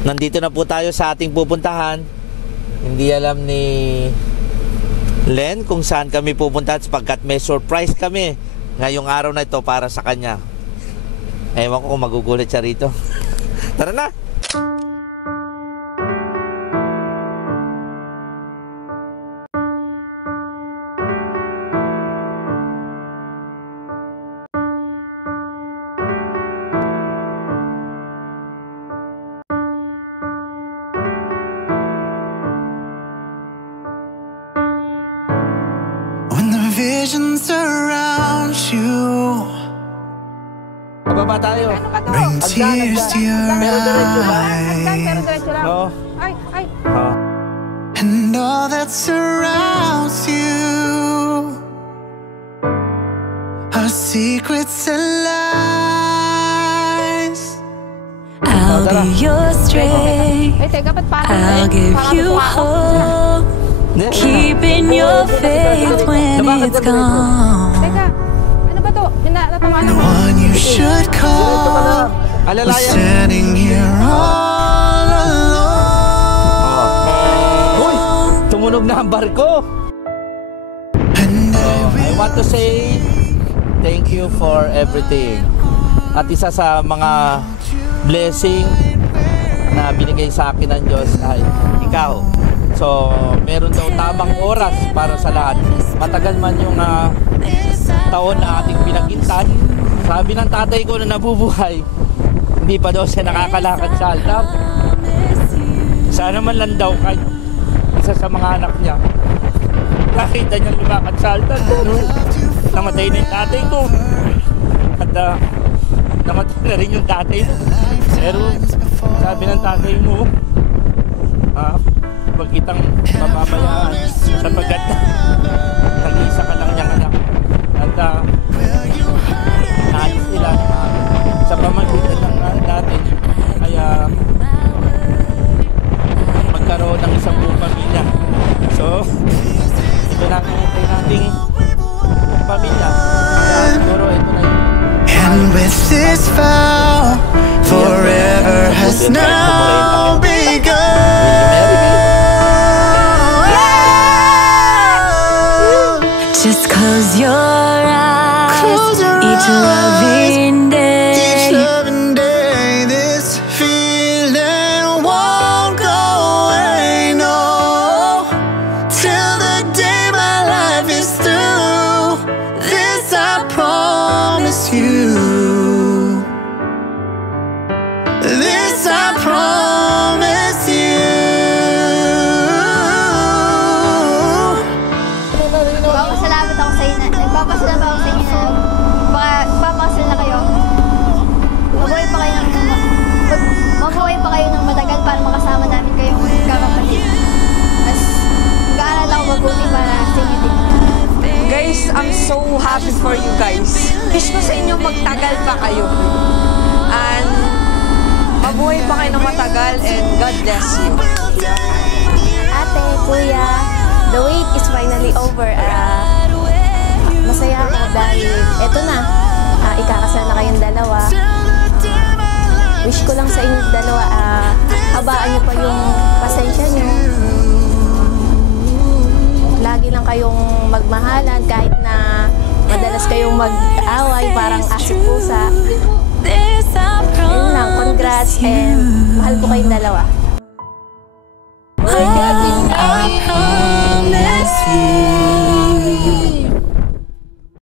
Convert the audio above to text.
Nandito na po tayo sa ating pupuntahan. Hindi alam ni Len kung saan kami pupunta sapagkat may surprise kami ngayong araw na ito para sa kanya. Ewan ko kung magugulat siya rito. Tara na! Visions around you Bababa tayo. bring tears to your eyes, No. Ay. and all that surrounds you are secrets and lies. I'll be your strength. Ay, teka, ba't parang I'll give you hope. Keeping your faith when it's gone. Teka, ano ba to? Natatamaan The ako. one you should call was Alalayan. standing here all alone. Uy! Tumunog na ang barko. And I want to say thank you for everything. At isa sa mga blessing na binigay sa akin ng Diyos ay ikaw. So, meron daw tamang oras para sa lahat. Matagal man yung taon na ating pinagintan. Sabi ng tatay ko na nabubuhay, hindi pa daw siya nakakalakad sa altar. Sana man lang daw kahit isa sa mga anak niya nakita niyang lumakad sa altar. Namatay na yung tatay ko. At namatay na rin yung tatay mo. Pero sabi ng tatay mo, wag kitang mapabayaan sapagkat nag-iisa ka lang niyang anak. At naalis nila sa pamagitan ng natin kaya magkaroon ng isang buong pamilya. So ito na hinintay nating pamilya. Siguro ito na yun. And with this vow, forever has now begun. Just close your eyes. Each loving day. Each loving day, this feeling won't go away, no. Till the day my life is through, this I promise you. This I promise you. Nagpapasalamat ako sa inyo na magpapakasal na kayo. Mabuhay pa kayo ng matagal para makasama namin kayong kakapatid. Mas mag-aaral ako mabuti para sa inyo din. Guys, I'm so happy for you guys. Wish ko sa inyo magtagal pa kayo. And mabuhay pa kayo ng matagal and God bless you. Ate, kuya, the wait is finally over. Masaya ako dahil eto na, ikakasal na kayong dalawa. Wish ko lang sa inyong dalawa, habaan niyo pa yung pasensya niyo. Lagi lang kayong magmahalan kahit na madalas kayong mag-away, parang asit pusa. Yun lang, congrats and mahal ko kayong dalawa.